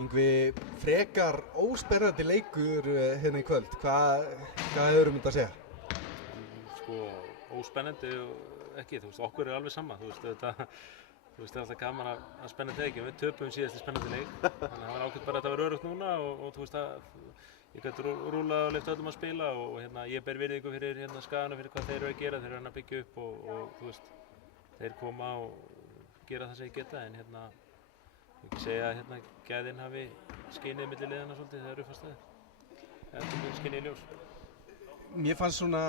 Yngvi, frekar óspennandi leikur hérna í kvöld. Hvað hefur þetta að segja? Sko, óspennandi ekki, þú veist, okkur alveg sama, þú veist, það er alltaf gaman að spenna leiki, við töpum síðast í spennandi leik, þannig að það var ágætt bara að þetta var öruggt núna og þú veist ég gæti rúlað og leyft öllum að spila og ég ber virðingu fyrir Skagana fyrir hvað þeir eru að gera, þeir eru að byggja upp og þú veist, þeir koma og gera það sem ég geta en ég ekki segja að gæðin hafi skinið milli liðana svolítið þegar uppfastæðir. Þetta er skinið í ljós. Mér fannst svona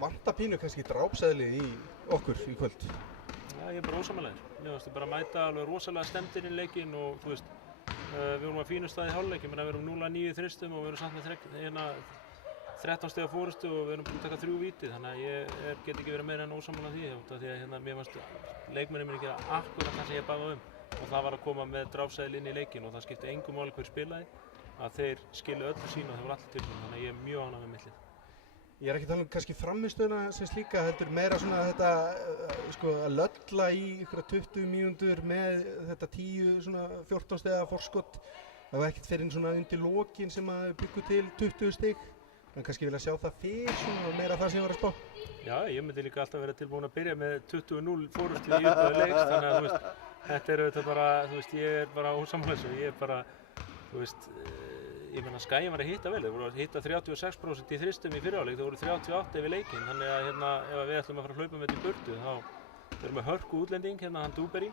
vanta pínu kannski drápseðlið í okkur í kvöld. Já, ég er bara ósammálaður. Mér fannst bara að mæta alveg rosalega stemdir inn í leikinn og þú veist, við vorum á fínu stað í hálfleik, við erum 0-9 í þristum og við erum samt með 13 stiga fórustu og við erum búin að taka 3 víti, þannig að ég get ekki verið meira en ósammála því því að mér fannst leikmennir mér ekki akkurat það sem ég baði og það var að koma með drápseðil inn í leikinn og það skipti engu máli hver spilaði að þeir skilu öllu sínu og þeir voru allir til þannig að ég er mjög ánægður með mitt lið. Ég er ekki talað kannski frammistöðuna sem slíka, heldur meira svona þetta sko að lölla í ykkur 20 mínútur með þetta 14 stiga forskot. Það var ekkert fyrir svona undir lokin sem að byggu til 20 stig. En kannski vilja sjá það fyrr svona og meira það sem ég var að spá. Já, ég myndi líka alltaf vera tilbúin að byrja með 20-0 fórustu í upphafi leiks, þannig að þú veist, þetta er auðvitað bara, þú veist, ég er bara ósammála þessu, ég er bara, þú veist, ég meina Skaginn var að hitta vel, þeir voru að hitta 36% í þristum í fyrri hálfleik, þeir voru 38 yfir leikinn, þannig að ef við ætlum að fara að hlaupa með þetta í burtu þá erum við hörku útlending hann Dúberi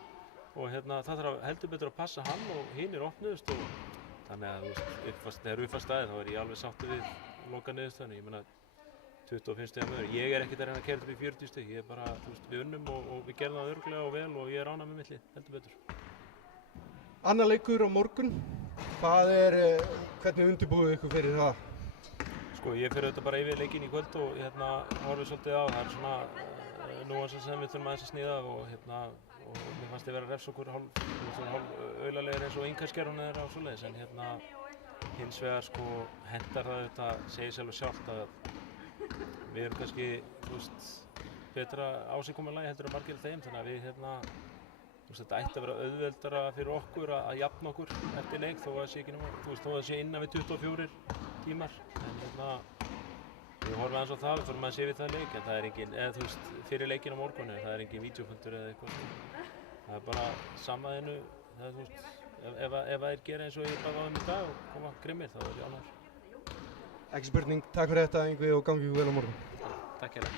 og það þarf heldur betur að passa hann og hinir opnuðust og þannig að þegar uppfast staðið þá er ég alveg sáttur við loka niðurstöðunni, ég meina 25 stiga mögur, ég er ekkert að reyna að keyra upp í 40 stig, ég er bara, þú veist, við unnum og við gerðum það örugglega og vel og ég er ánægður með mitt lið, heldur betur. Annar leikur á morgun, hvernig undirbúið ykkur fyrir það? Sko, ég fer auðvitað bara yfir leikinn í kvöld og horfið svolítið á, það er svona núansar sem við þurfum aðeins að sníða og mér fannst ég vera að refsa okkur hálf aulalegir eins og innkassgerðunni á svoleiðis en hins vegar sko hentar það auðvitað, segir sjálfur sjálft að við erum kannski, þú veist, betra ásíkomanlagi heldur en margir þeim, þannig að við þú veist, þetta ætti að vera auðveldara fyrir okkur að jafna okkur eftir leik þó að það sé ekki nema, þú veist, þó að það sé innan við 24 tímar en við horfum aðeins á það, við þurfum að sé við það leik en það er engin, eða þú veist, fyrir leikinn á morgunni, það er engin vídeofundur eða eitthvað það er bara samaðinu, það er þú veist, ef þeir gera eins og ég bara á þeim í dag og koma grimmir þá er ég ánægður. Ekki spurning, takk fyrir þetta Yngvi og gangi vel á morgun. Takk hérlega.